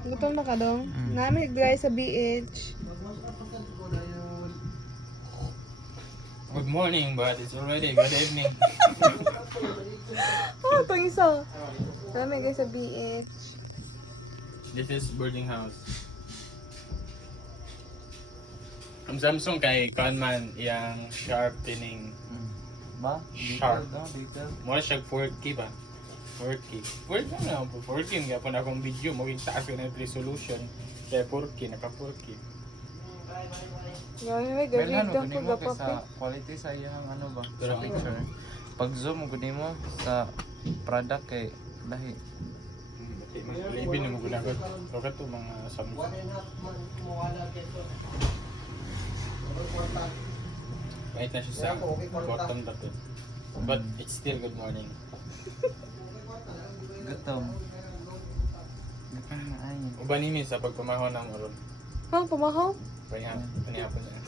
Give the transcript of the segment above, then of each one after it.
Gutom na ka dong? Namin guys sa BH. Good morning, but it's already good evening. Itong isa. Namin guys sa BH. This is boarding house. Ang Samsung kay Conman yang sharp tining Ba? Sharp. Detail. mo siya 4K ba? 4K. 4K na po. 4K nga pa na akong video maging taas ko na yung resolution. Kaya 4K, naka 4K. Gawin may Well, gawin ano, ka kunin ko mo gapapi. sa quality sa iyang ano ba? Pero Sa picture. Pag zoom, kunin mo sa product kay lahi. Libin na mo gunagod. So ka to mga Samsung. Kahit na siya sa bottom button. But it's still good morning. Gutom. Gutom na ay. Ubanin niyo sa pagpamahon ng oron. Ha, pumahaw? Panihapon niya.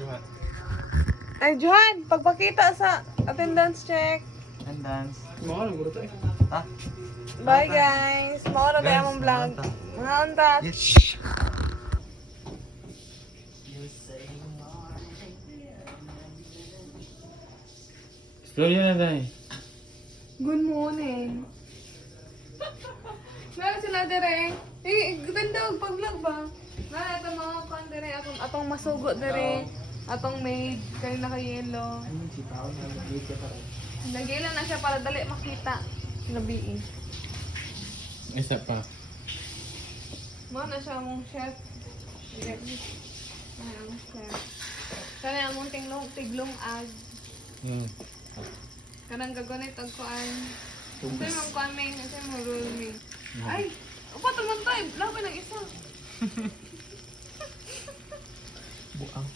Juhan. Ay, Johan, pagpakita sa attendance check. And dance. Mga lang guro tayo. Ha? Bye guys. Maura Guys, tayo mong vlog. Mga untat. Yes. Storya na tayo. Good morning. Meron sila dire. Ganda pag-vlog ba? Meron itong mga kan dire. Atong masugo dire. Atong maid. Kayo naka-yellow. Nagila na siya para dali makita. Nabiin. Isa pa. Mga na siya mong chef. Ay, ang chef. Kaya among tiglong ag. Kanang gagonit ang kuan. Kasi mong kuan may, kasi mong roll me. Ay! Upa naman tayo! Laban ng isa! Buang.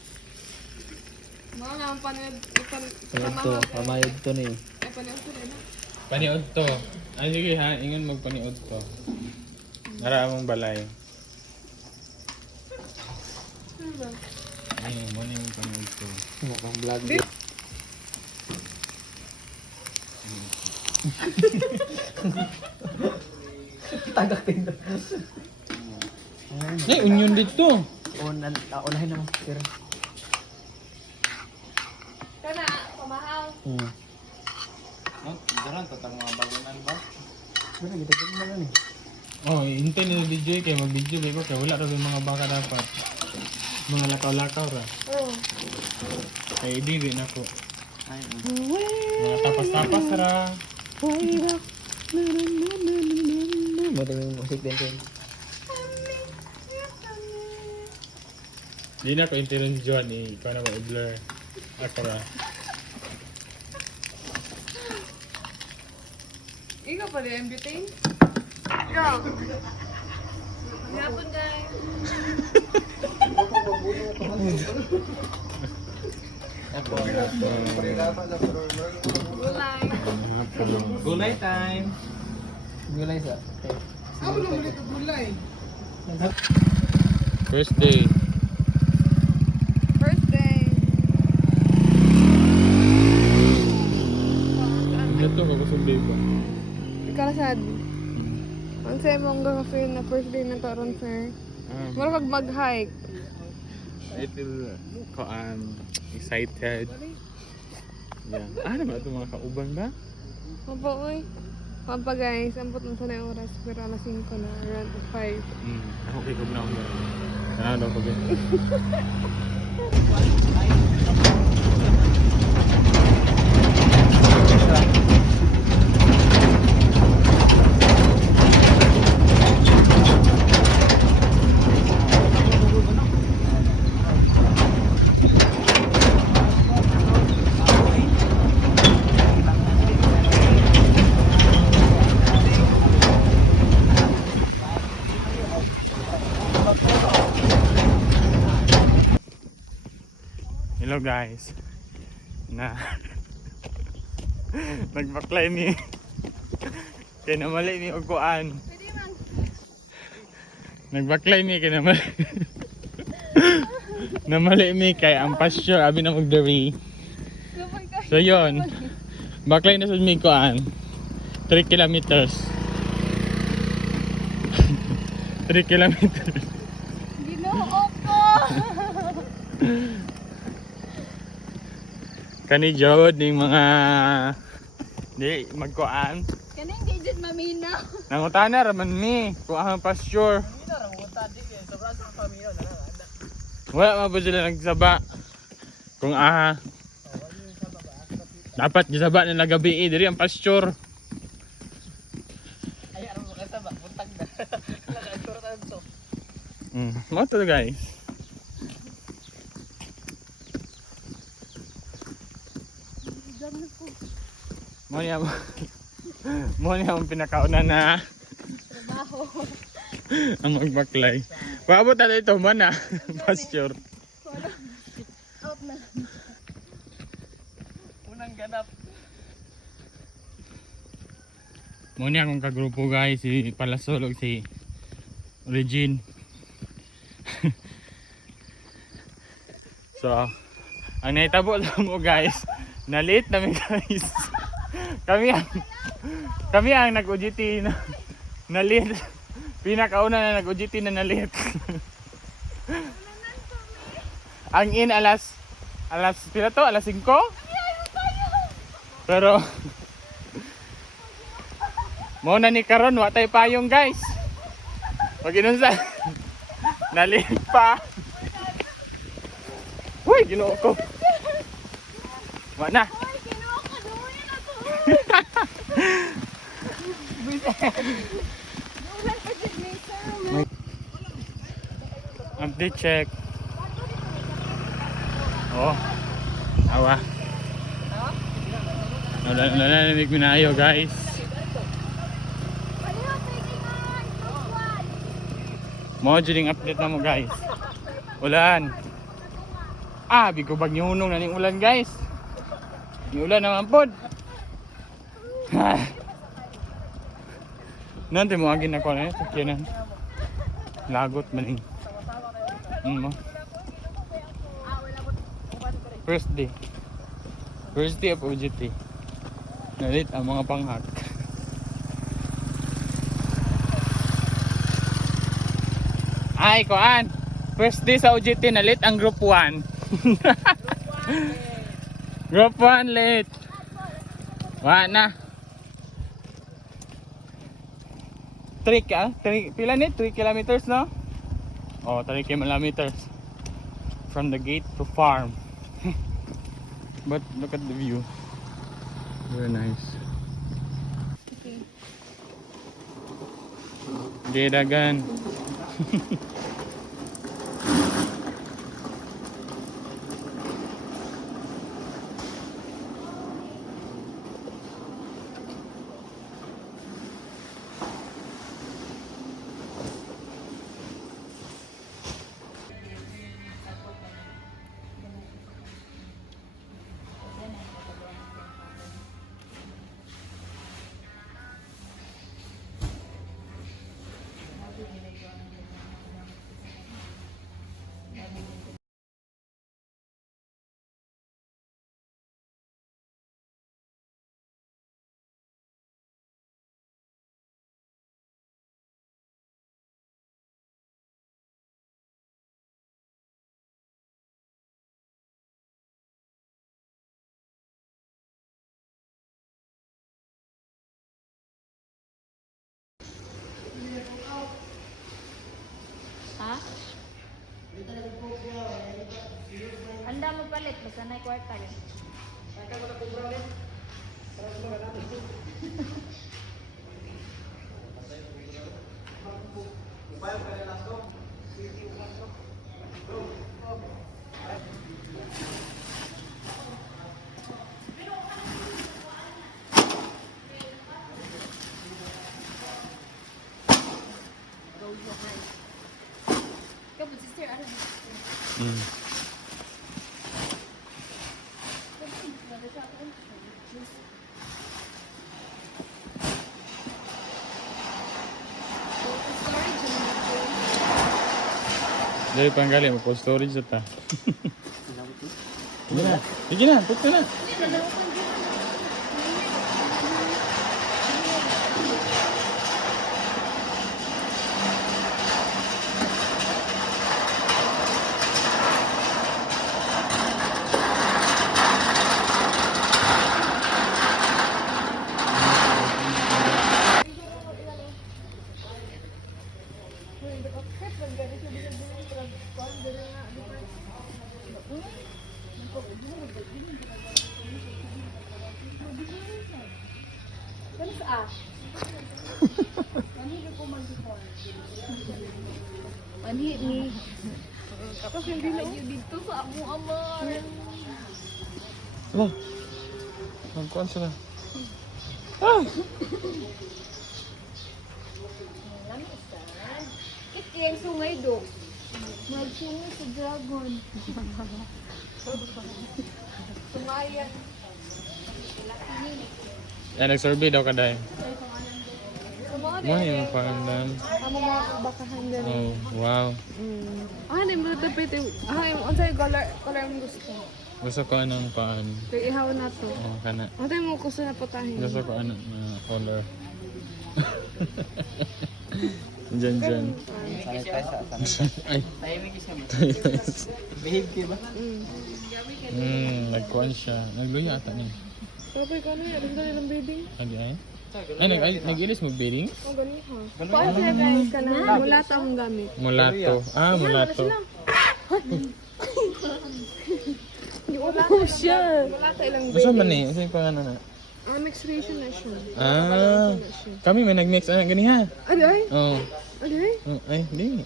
Mga nga ang panood. Pamayod to ni. Ay, panood ko rin. Paniod to. Ay, sige ha. Ingon magpaniod to. Nara mong balay. Ano ba? Ay, mo na yung paniod to. Mukhang vlog. Tagak din. Ay, onion dito. Unahin naman. Pero. Kana, pamahaw. Daran, tatang mga bagunan ba? Pero gita-gita na lang eh. Oh, hintay na DJ kaya mag-video kayo kaya wala rin mga baka dapat. Mga lakaw-lakaw ra. Oo. Kaya idiri na ko. Ay, Mga tapas-tapas ra. Mata yung musik din ko. Di na ko intiron si John eh. Ikaw na ma-blur. Ako ra. Ikaw pa rin, butane? Ikaw! Hapon guys! Gulay! Gulay time! Gulay sa? Ako naman ito gulay! First day. First day! Ito ka kusumbi ba? Ikaw sad. Ang sa'yo mong gaka-feel na first day na to ron, sir. Mara kag mag-hike. I feel excited. Yan. Ano ba ito mga kauban ba? Papa, uy. Papa guys, ampot na sana yung oras. Pero alas 5 na, around 5. Ako kay Kog na ako. Ano daw ko ba? Hello guys. Na nagbaklay mi. Kaya namali mi og kuan. Nagbaklay mi kaya namali. Namali mi kay ang pasture abi na magdari. So yon. Baklay na sa mi kuan. 3 kilometers. 3 kilometers. Ginoo ko. Kani jod ning mga di magkuan. Kaning di jud maminaw. Nangutana raman mi kung ang pasture. Wala man po sila nagsaba. Kung dapat gisaba na gabi diri ang pasture. Ay aron mo kasaba, buntag na. Nakaagturo ta dito. Mo to guys. Mo niya mo niya ang pinakauna na Trabaho. ang magbaklay. Paabot na ito man na pasture. Out na. Unang ganap. Mo niya akong kagrupo guys, si Palasolog, si Regine. So, ang naitabo lang mo guys, na-late namin guys. Kami ang nag-UGT na late. Pinakauna na nag-UGT na late. Ang in alas pila to? Alas 5? Pero mo na ni karon wa tay payong guys. Pag inunsa nalit pa. Uy, ginoo ko. Wa na. Update check. Oh. Awa. Nalalamig mo na ayo guys. Mo ding update na mo guys. Ulan. Bigo bag hunong na ning ulan guys. Ni ulan naman pod. Nanti mo agin ako na sakyanan. Lagot maning. Mo. First day of OJT. Nalit ang mga panghak. Ay, koan. First day sa OJT, nalit ang group 1. Group 1 late. Wa na. 3 pila ni? 3 kilometers no? Oh, 3 kilometers. From the gate to farm. But look at the view. Very nice. Okay. Dagan. Ha? Anda mo palit, basta na kwarta yun. Ikaw, sister, ano? Dari panggali mo cold storage ta. Sige na. Sige na, punta na. Manhi ni. Tapos hindi na dito sa amo amar. Wala. Nagkuhan sila. Ah! Iti ang sungay do. Magsungay sa dragon. Sumayan. Yan, nag-survey daw kaday. Sumayan. Mo yung farm lang. Amo mga bakahan din. Oh, wow. Ah, hindi mo tapit. Ah, yung unsay color ang gusto. Gusto ko anong paan. Kaya ihaw na to. Oh, kana. Ano tayo mo gusto na putahin? Gusto ko ano na color. Diyan, diyan. Ay. Nagkuhan siya. Nagluya ata niya. Kapag ka na yan, rin nilang bedding. Ay, nag-ilis mo bedding? Oh, ganun ha. Paano sila guys ka na? Mula ta akong gamit. Mulato. Ah, mulato. Wala ko siya. Wala ta ilang Gusto bedding. man eh. Kasi pa ano na. Ah, mixed ration na siya. Ah, kami may nag-mix. Ah, gani ha. Ano ay? Oh. Ano ay? Oh, ay, hindi.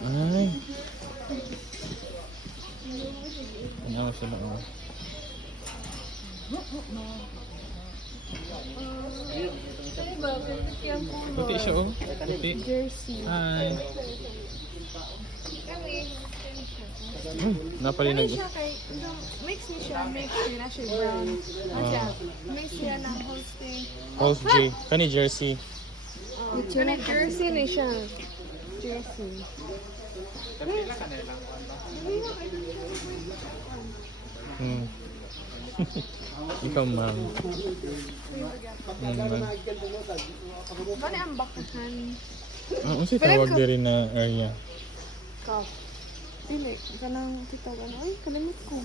Ay. Ano sila oh. Ano ba? Kaya po. Puti siya oh. Puti. Jersey. Hi. Kami. Napalinog. Ano siya kay, mix niya siya, mix niya na siya brown. Ano siya? Mix niya ng Holstein. Pulse J. Kani jersey. Kani jersey na siya. Jersey. Hmm. Ikaw ma'am. Ma'am. Bani ang bakahan. Ah, unsa tawag diri na area? Cup. Dili, kanang titagan. Ay, kalimit ko.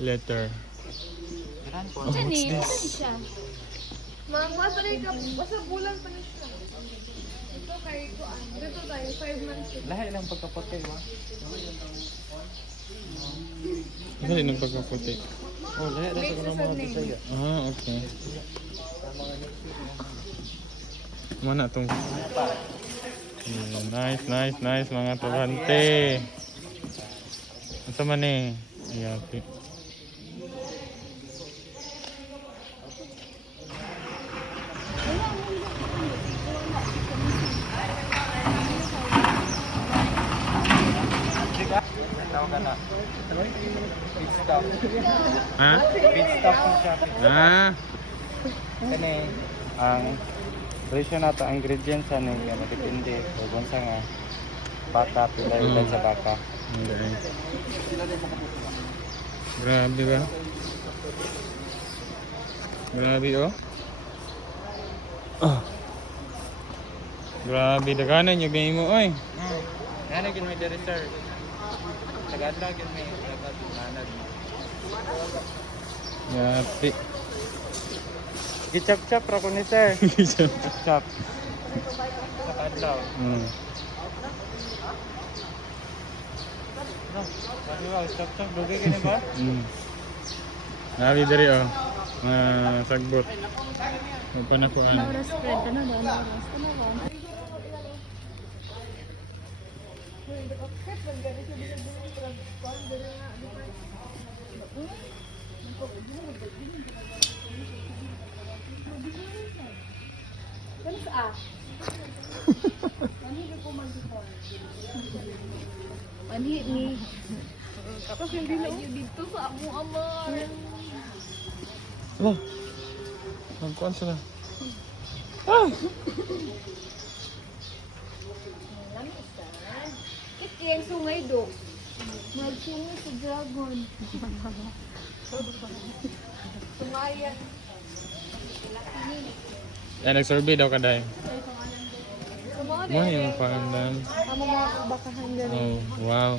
Letter. Oh, Diyan what's eh. Ano this? siya? Basta rin ka, basta bulan pa na siya. Ito kay Kuan. Dito tayo, 5 months. Lahi lang pagkapatay mo. Ano din ang pagkaputi? Oh, lahi lang Mix sa sa mga name. Bisaya. Ah, okay. Mana tong nice, nice, nice mga turante. Asa man eh? Yati. Tawag ka na. Pit stop. Ha? Pit stop ng Shopee. Ah, Kani, ang presyo na ito, ang ingredients ano yung depende. O kung sa nga, baka, pilay sa baka. hindi. Grabe ba? Grabe oh. Ah. Grabe, daganan yung game mo, oy. Yan na may diri sir. Tagadlag yun may tagadlag. Yati. Gichap-chap ra ko ni sir. Chap. Sa kadlaw. Ano, chap-chap dugay kini ba? Nabi dari oh. Sagbot. Panakuan. Oras spread. Ano daw? Ano oras? Ano ba? Ano sa Manhi ni. Tapos hindi na dito sa amo amar. Wala. Nagkuhan sila. Ah! Iti ang sungay do. Magsungay sa dragon. Sumayan. Yan, nag-survey daw kaday. Sumayan. Mo yung farm lang. Amo mga bakahan din. Oh, wow.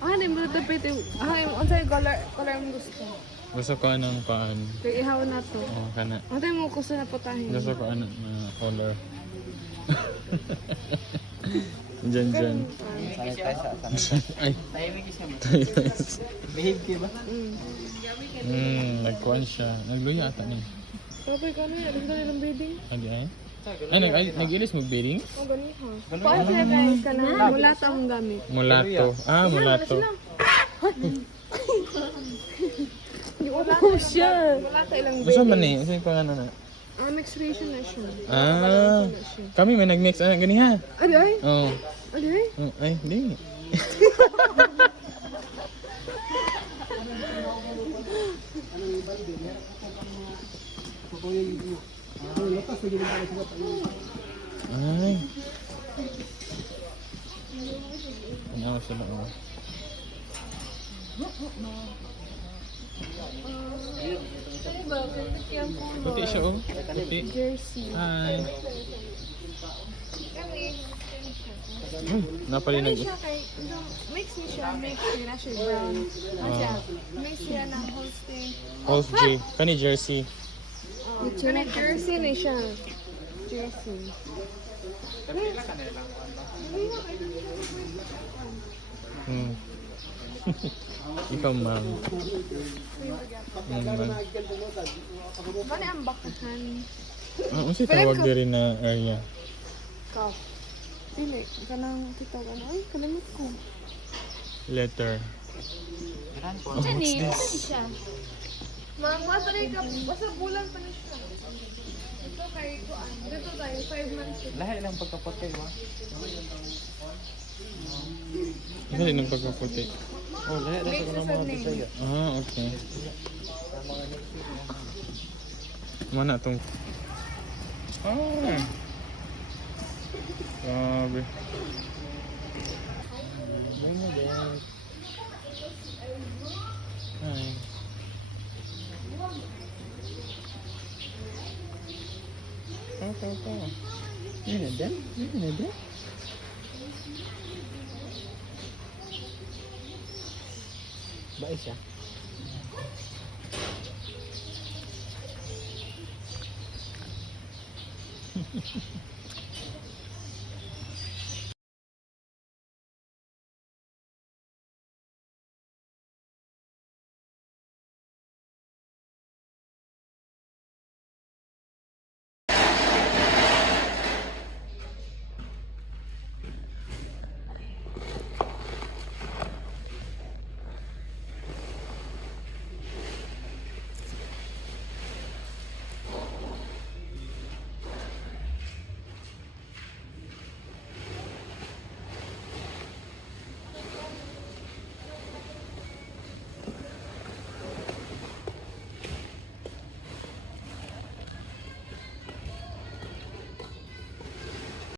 Ah, hindi mo tapit. Ah, yung unsay color ang gusto. Gusto ko anong paan. Kaya ihaw na to. Oh, kana. Ano tayo mo gusto na putahin? Gusto ko ano na color. Dyan, dyan. Sanay tayo sa asan. Ay. Behave ka ba? Nagkuhan siya. Nagluya ata niya. Sabi ka na, alam na nilang bedding. Adi ay? Ay, nag-ilis mo bedding? Oh, ganun ha. Paano sila guys ka na? Wala tayong gamit. Mulato. Ah, mulato. Oh, siya. Wala tayong Masa man eh? Asa yung pangalan na? Mixed ration na siya. Ah, kami may nag-mix. Ah, gani ha? Ano ay? Oo. Ano ay? Oh, ay, di. Ay. Ano sila oh. Ano ba? Kaya po. Puti siya oh. Puti. Jersey. Hi. Kami. Napalinig. Siya kay, mix niya siya, mix niya na siya brown. Siya, mix niya ng Holstein. Wolf J. Kani jersey. Kani jersey na siya. Jersey. Ikaw ma'am. Man. Kani ang bakahan. Ano si tawag diri na area? Cup. Dili, kanang titaw ano? Ay, kalimut ko. Letter. Oh, what's Ano this? siya? Basta rin ka, basta bulan pa na siya. Ito kay Kuan. Dito tayo, 5 months. Lahat lang pagkapatay ba? Hindi nang pagkaputi. Oh, lahat lang sa mga mga bisaya. Ah, okay. Mana tong? Ah. Grabe. Hi. Apa. Ini ada? Ini ada? Baik ya.